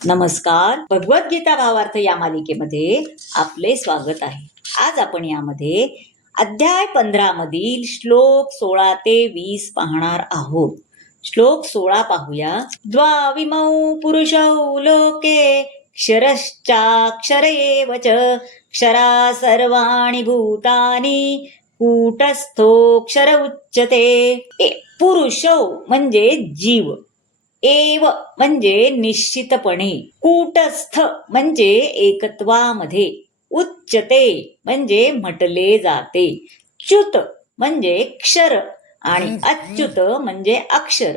नमस्कार. भगवद्गीता भावार्थ या मालिकेमध्ये आपले स्वागत आहे. आज आपण यामध्ये अध्याय 15 मधील श्लोक 16 ते 20 पाहणार आहोत. श्लोक 16 पाहूया. द्वाविमौ पुरुषौ लोके क्षरश्चाक्षर एव च क्षरा सर्वाणि भूतानि कूटस्थोऽक्षर उच्यते. पुरुषौ म्हणजे जीव, एव म्हणजे निश्चितपणे, कूटस्थ म्हणजे एकत्वामध्ये, उच्चते म्हणजे म्हटले जाते, च्युत म्हणजे क्षर आणि अच्युत म्हणजे अक्षर,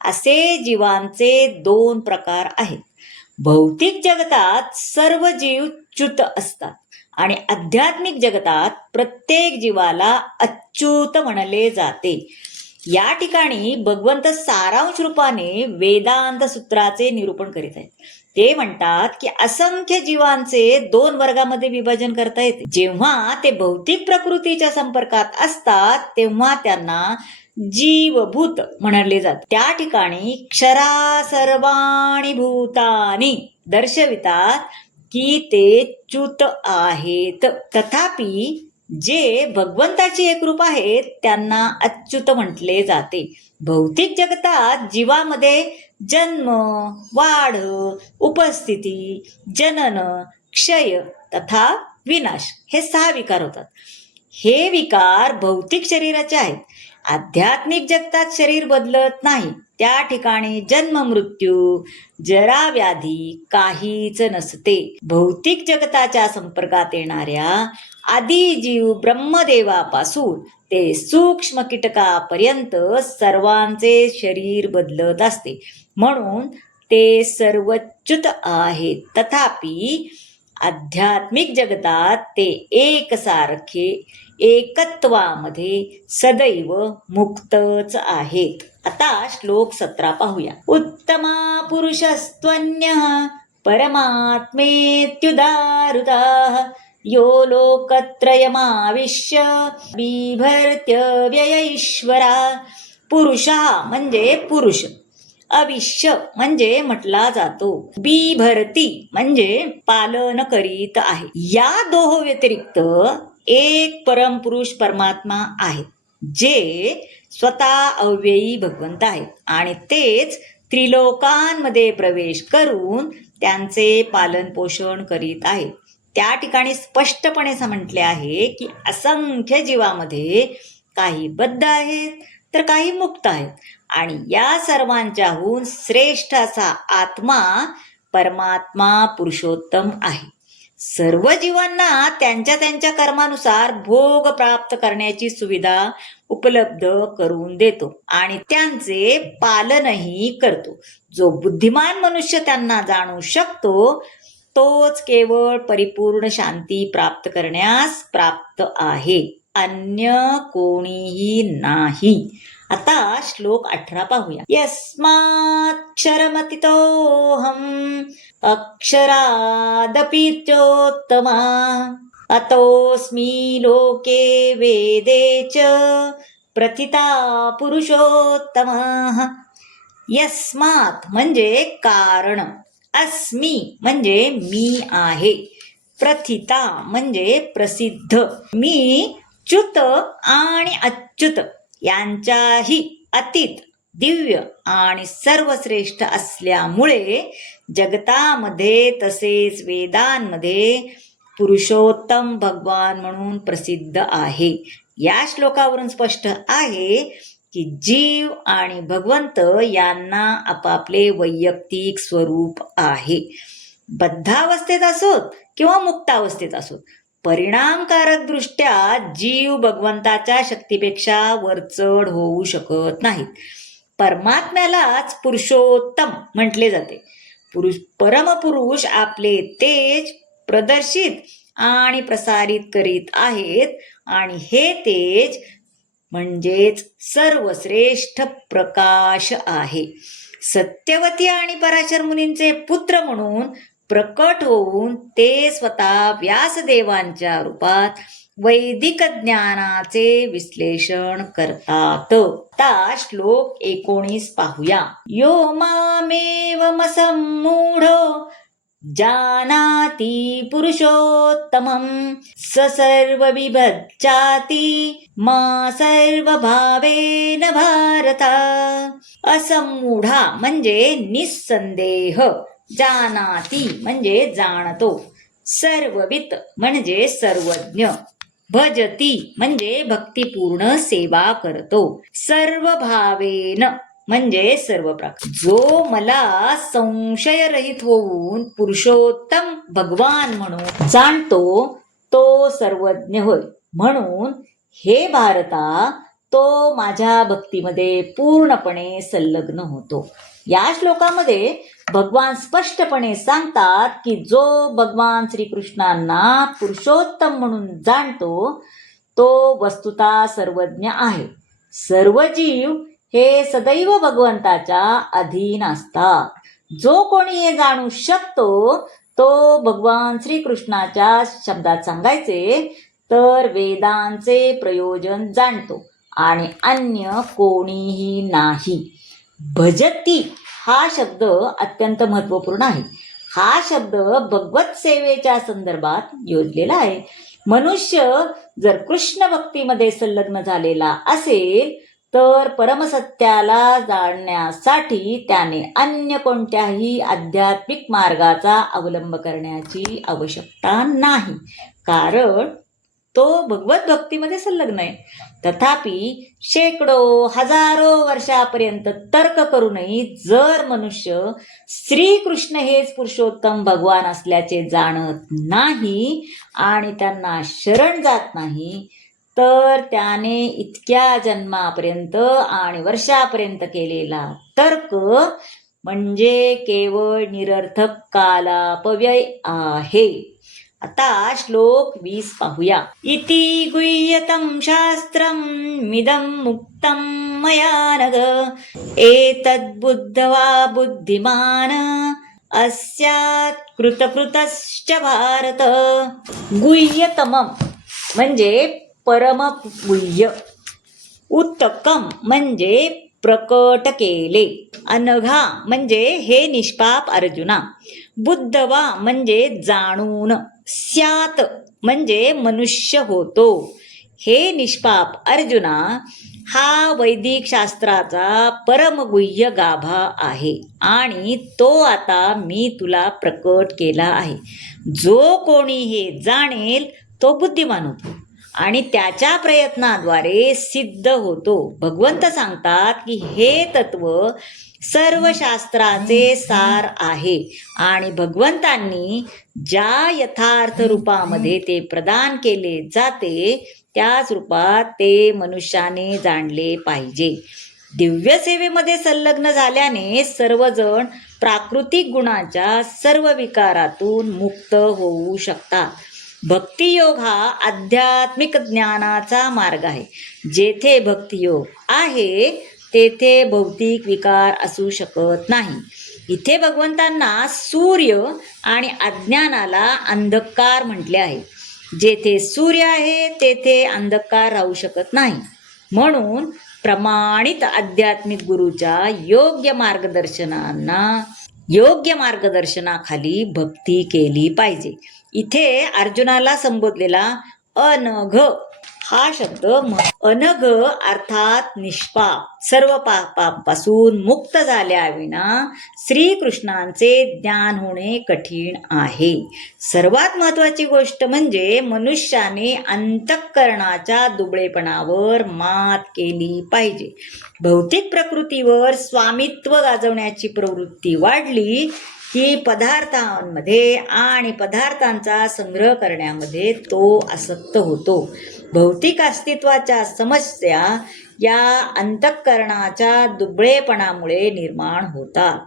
असे जीवांचे दोन प्रकार आहेत. भौतिक जगतात सर्व जीव च्युत असतात आणि आध्यात्मिक जगतात प्रत्येक जीवाला अच्युत म्हणले जाते. या ठिकाणी भगवंत सारांश रूपाने वेदांत सूत्राचे निरूपण करीत आहेत. ते म्हणतात की असंख्य जीवांचे दोन वर्गामध्ये विभाजन करता येते. जेव्हा ते भौतिक प्रकृतीच्या संपर्कात असतात तेव्हा त्यांना जीवभूत म्हणले जाते. त्या ठिकाणी क्षरा सर्वाणि भूतानि दर्शवितात की ते च्युत आहेत. तथापि जे भगवंताची एक रूप आहेत त्यांना अच्युत म्हटले जाते. भौतिक जगतात जीवामध्ये जन्म, वाढ, उपस्थिती, जनन, क्षय तथा विनाश हे 6 विकार होतात. हे विकार भौतिक शरीराचे आहेत. आध्यात्मिक जगतात शरीर बदलत नाही. त्या ठिकाणी जन्म, मृत्यू, जरा, व्याधी काहीच नसते. भौतिक जगताच्या संपर्कात येणाऱ्या आदी जीव ब्रह्मदेवापासून ते सूक्ष्म कीटकापर्यंत सर्वांचे शरीर बदलत असते, म्हणून ते सर्व च्युत आहेत. तथापि आध्यात्मिक जगतात ते एकसारखे एकत्वामध्ये सदैव मुक्तच आहेत. आता श्लोक 17 पाहूया. उत्तमा पुरुषस्त्वन्यः परमात्मेत्युदाहृताः यो लोकत्रयमाविश्य बिभर्त्य ईश्वरा. पुरुषः म्हणजे पुरुष, अविश्य म्हणजे म्हटला जातो, बिभरती म्हणजे पालन करीत आहे. या दोहो व्यतिरिक्त एक परमपुरुष परमात्मा आहे, जे स्वतः अव्ययी भगवंत आहेत आणि तेच त्रिलोकांमध्ये प्रवेश करून त्यांचे पालन पोषण करीत आहेत. त्या ठिकाणी स्पष्टपणे म्हटले आहे की असंख्य जीवामध्ये काही बद्ध आहेत तर काही मुक्त आहेत आणि या सर्वांच्याहून श्रेष्ठ असा आत्मा परमात्मा पुरुषोत्तम आहे. सर्व जीवांना त्यांच्या त्यांच्या कर्मानुसार भोग प्राप्त करण्याची सुविधा उपलब्ध करून देतो आणि त्यांचे पालनही करतो. जो बुद्धिमान मनुष्य त्यांना जाणू शकतो तोच केवळ परिपूर्ण शांती प्राप्त करण्यास प्राप्त आहे, अन्य कोणीही नाही. आता श्लोक 18 पाहूया. यस्माक्षरमतितोऽहम् अक्षरादपि चोत्तमा अतोऽस्मि लोके वेदे च प्रथिता पुरुषोत्तमः. यस्मात् म्हणजे कारण, अस्मि म्हणजे मी आहे, प्रथिता म्हणजे प्रसिद्ध, मी च्युत आणि अच्युत यांच्याही अतीत, दिव्य आणि सर्वश्रेष्ठ असल्यामुळे जगतामध्ये तसेच वेदांमध्ये पुरुषोत्तम भगवान म्हणून प्रसिद्ध आहे. या श्लोकावरून स्पष्ट आहे की जीव आणि भगवंत यांना आपापले वैयक्तिक स्वरूप आहे. बद्धावस्थेत असोत किंवा मुक्तावस्थेत असोत, परिणामकारक दृष्ट्या जीव भगवंताच्या शक्तीपेक्षा वरचढ होऊ शकत नाहीत. परमात्म्यालाच पुरुषोत्तम म्हटले जाते. परमपुरुष आपले तेज प्रदर्शित आणि प्रसारित करीत आहेत आणि हे तेज म्हणजेच सर्वश्रेष्ठ प्रकाश आहे. सत्यवती आणि पराशर मुनींचे पुत्र म्हणून प्रकट होऊन ते स्वतः व्यासदेवांच्या रूपात वैदिक ज्ञानाचे विश्लेषण करतात. आता श्लोक 19 पाहूया. यो मामेवमसम्मूढो जानाति पुरुषोत्तमं स सर्वविभज्जाति मा सर्वभावेन भारत. असम्मूढा म्हणजे निस्संदेह, जानाति म्हणजे जाणतो, सर्ववित म्हणजे सर्वज्ञ, भजती म्हणजे भक्तिपूर्ण सेवा करतो, सर्वभावेन म्हणजे सर्व प्रकार. जो मला संशयरहित होऊन पुरुषोत्तम भगवान म्हणून जाणतो तो सर्वज्ञ होय. म्हणून हे भारता, तो माझ्या भक्तीमध्ये पूर्णपणे संलग्न होतो. या श्लोकामध्ये भगवान स्पष्टपणे सांगतात की जो भगवान श्रीकृष्णांना पुरुषोत्तम म्हणून जाणतो तो वस्तुतः सर्वज्ञ आहे. सर्व जीव हे सदैव भगवंताच्या अधीन असतात. जो कोणी हे जाणू शकतो तो भगवान श्रीकृष्णाच्या शब्दात सांगायचे तर वेदांचे प्रयोजन जाणतो आणि अन्य कोणीही नाही. भजती हा शब्द अत्यंत महत्वपूर्ण आहे. हा शब्द भगवत सेवेच्या संदर्भात योजलेला आहे. मनुष्य जर कृष्ण भक्तीमध्ये संलग्न झालेला असेल तर परमसत्याला जाणण्यासाठी त्याने अन्य कोणत्याही आध्यात्मिक मार्गाचा अवलंब करण्याची आवश्यकता नाही, कारण तो भगवत भक्तीमध्ये संलग्न आहे. तथापि शेकडो हजारो वर्षापर्यंत तर्क करूनही जर मनुष्य श्रीकृष्ण हेच पुरुषोत्तम भगवान असल्याचे जाणत नाही आणि त्यांना शरण जात नाही तर त्याने इतक्या जन्मापर्यंत आणि वर्षापर्यंत केलेला तर्क म्हणजे केवळ निरर्थक कालापव्यय आहे. आता श्लोक 20 पाहूया. इति गुह्यतं शास्त्रं मिदं मुक्तं मया नघ एतद्बुद्ध्वा बुद्धिमान अस्यात् कृतकृतश्च भारत. गुह्यतमं म्हणजे परम गुह्य, उत्तकम म्हणजे प्रकट केले, अनघा म्हणजे हे निष्पाप अर्जुना, बुद्धवा म्हणजे जाणून, स्यात म्हणजे मनुष्य होतो. हे निष्पाप अर्जुना, हा वैदिक शास्त्राचा परमगुह्य गाभा आहे आणि तो आता मी तुला प्रकट केला आहे. जो कोणी हे जाणेल तो बुद्धिमान होतो आणि त्याच्या प्रयत्नाद्वारे सिद्ध होतो. भगवंत सांगतात की हे तत्व सर्व शास्त्राचे सार आहे आणि भगवंतांनी ज्या यथार्थ रूपामध्ये ते प्रदान केले जाते त्याच रूपात ते मनुष्याने जाणले पाहिजे. दिव्य सेवेमध्ये संलग्न झाल्याने सर्वजण प्राकृतिक गुणाच्या सर्व विकारातून मुक्त होऊ शकतात. भक्तियोग हा आध्यात्मिक ज्ञानाचा मार्ग आहे. जेथे भक्तियोग आहे तेथे भौतिक विकार असू शकत नाही. इथे भगवंतांना सूर्य आणि अज्ञानाला अंधकार म्हटले आहे. जेथे सूर्य आहे तेथे अंधकार राहू शकत नाही. म्हणून प्रमाणित आध्यात्मिक गुरूच्या योग्य मार्गदर्शनाखाली भक्ती केली पाहिजे. इथे अर्जुनाला संबोधलेला अनघ हा शब्द अनघ अर्थात निष्पाप, सर्व पापापासून मुक्त झाल्याविना श्रीकृष्णांचे ज्ञान होणे कठीण आहे. सर्वात महत्त्वाची गोष्ट म्हणजे मनुष्याने अंतःकरणाच्या दुबळेपणावर मात केली पाहिजे. भौतिक प्रकृतीवर स्वामित्व गाजवण्याची प्रवृत्ती वाढली की पदार्थांमध्ये आणि पदार्थांचा संग्रह करण्यामध्ये तो आसक्त होतो. भौतिक अस्तित्वाच्या समस्या या अंतःकरणाच्या दुबळेपणामुळे निर्माण होतात.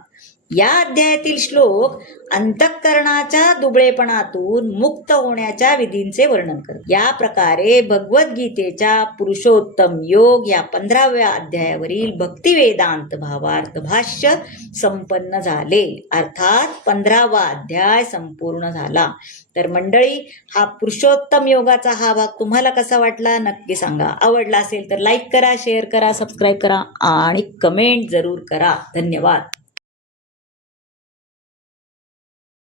या अध्यायातील श्लोक अंतःकरणाच्या दुबळेपणातून मुक्त होण्याच्या विधींचे वर्णन करतात. या प्रकारे भगवद्गीतेच्या पुरुषोत्तम योग या 15व्या अध्यायावरील भक्तिवेदांत भावार्थ भाष्य संपन्न झाले. अर्थात 15वा अध्याय संपूर्ण झाला. तर मंडळी, हा पुरुषोत्तम योगाचा हा भाग तुम्हाला कसा वाटला नक्की सांगा. आवडला असेल तर लाईक करा, शेअर करा, सबस्क्राईब करा आणि कमेंट जरूर करा. धन्यवाद.